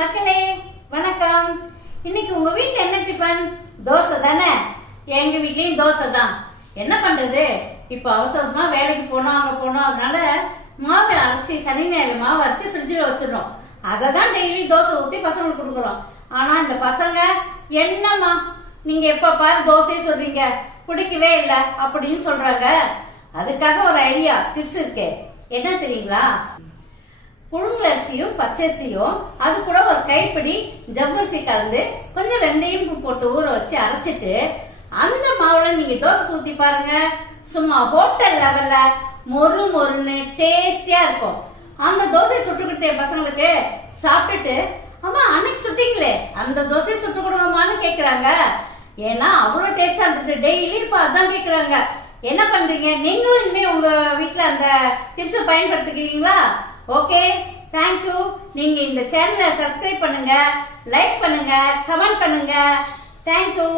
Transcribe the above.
மக்களே வணக்கம். இன்னைக்கு உங்க வீட்ல என்ன டிஃபன் தோசை தானே? எங்க வீட்லயும் தோசை தான். என்ன பண்றது? இப்போ அவசர அவசரமா வேலைக்கு போனோம் அங்க போனோம். அதனால மாவு அரைச்சி சனி ஞாயிறு மாவு அரைச்சி ஃப்ரிட்ஜில் வச்சிடறோம். அதை தான் டெய்லி தோசை ஊற்றி பசங்களுக்கு கொடுக்குறோம். ஆனா இந்த பசங்க என்னம்மா? நீங்க எப்ப பாரு தோசையே சொல்றீங்க. பிடிக்கவே இல்லை அப்படின்னு சொல்றாங்க. அதுக்காக ஒரு ஐடியா டிப்ஸ் இருக்கு. என்ன தெரியுங்களா? அரிசியும் பச்சரிசியும் அது கூட ஒரு கைப்பிடி ஜவ்வரிசி கலந்து கொஞ்சம் வெந்தயம் போட்டு ஊற வச்சு அரைச்சிட்டு அந்த மாவுல நீங்க தோசை ஊத்தி பாருங்க. சும்மா ஹோட்டல் லெவல்ல மொறு மொறுன்னு டேஸ்டியா இருக்கும். அந்த தோசை சுட்டு கொடுத்தேன் பசங்களுக்கு சாப்பிட்டுட்டு அம்மா அன்னைக்கு சுட்டீங்களே? அந்த தோசையை சுட்டு கொடுங்கம்மான்னு கேக்குறாங்க. ஏன்னா அவ்வளோ டேஸ்டா இருந்தது. டெய்லி இப்போ அதான் கேக்குறாங்க. என்ன பண்றீங்க? நீங்களும் இனிமே உங்க வீட்டில் அந்த டிப்ஸை பயன்படுத்திக்கிறீங்களா? ஓகே தேங்க்யூ நீங்க இந்த சேனலை சப்ஸ்கிரைப் பண்ணுங்க லைக் பண்ணுங்க கமெண்ட் பண்ணுங்க. தேங்க்யூ